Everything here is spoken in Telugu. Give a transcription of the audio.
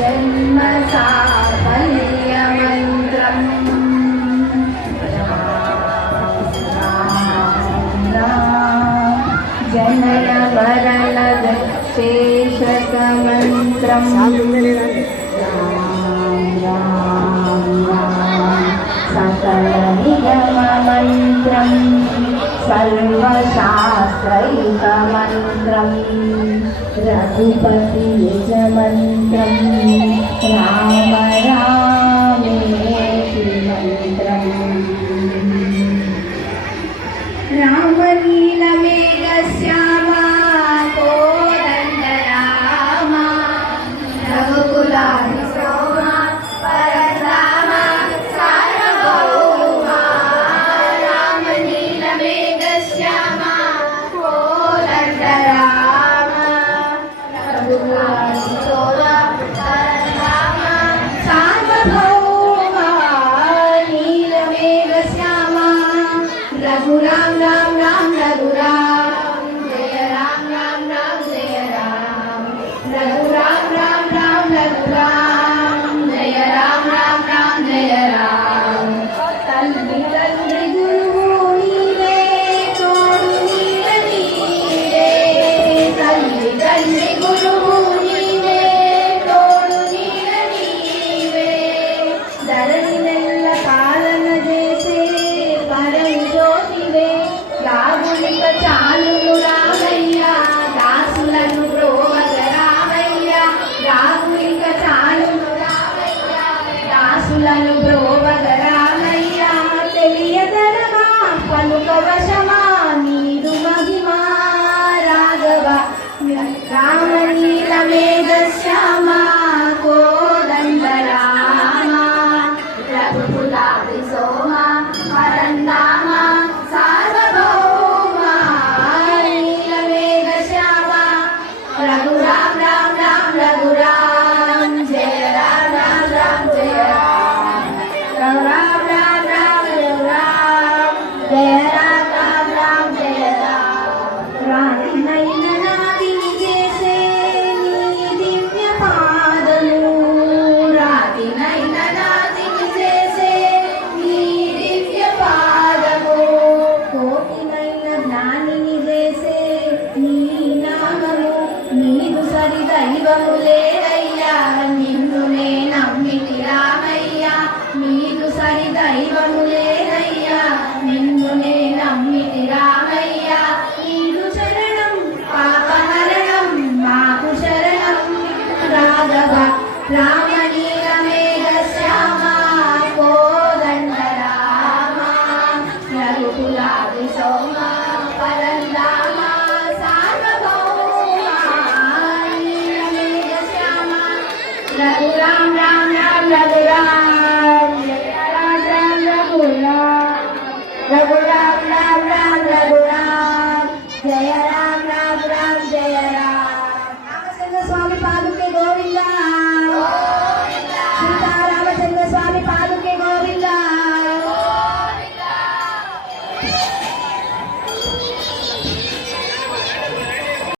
जन्म साफल्यमन्त्रम् जनय मरणदशेषकमन्त्रम् सकलनिगममन्त्रम् सर्वशास्त्रैकमन्त्रम् रघुपतियजमन्त्रम् राम रामेति मन्त्रम् रामलीलमेघश्यामा कोदण्डराम रघुकुलाभिसोमा परराम सार्वभौमा रामलीलमेघश्यामा कोदण्डराम रघुकुलाभिसोमा परराम सार्वभौमा नीलमेघश्यामा रघुराम राम राम रघुराम जय राम राम राम जय राम रघुराम राम राम रघुराम जय राम राम राम जय राम तल्ली तल्ली गुरुवु नीरे तोडु नीर नीरे तल्ली तल्ली गुरुवु नीरे तोडु नीर नीरे ధరణినెల్ల పాలన చేసే పరము జ్యోతివే రామునిక చాలును రామయ్య దాసులను బ్రోవగ రామయ్య రామునిక చాలును రామయ్య దాసులను బ్రోవగ రామయ్య తెలియదరమా పలుక వశమా నీదు మహిమా రాఘవ రామలీలమేఘశ్యామా కోదండరామ రఘుకులాభిసోమా పరంధామ సార్వభౌమా నీలమేఘశ్యామా రఘురామ రామ రామ రఘురామ జయ రామ రామ రామ జయ రామ రఘురామ రామ రామ రఘురామ జయ రామ రామ రామ జయ రామ రాతినైన నాదిని చేసే నీ దివ్య పాదము రాతినైన నాదిని చేసే నీ దివ్య పాదము కోటినైన జ్ఞానిని చేసే నీ నామము నీదు సరి దైవము లేదయ్యా నిన్ను నే నమ్మితి రామయ్యా నీదు సరి దైవము లేదయ్యా నిన్ను నే నమ్మితి రామయ్యా నీదు శరణం పాపహరణం మాకు శరణం రాఘవ రామలీలమేఘశ్యామా కోదండరామ రఘుకులాభిసోమా పరంధామ సార్వభౌమా నీలమేఘశ్యామా రఘురామ రామ రామ రఘురామ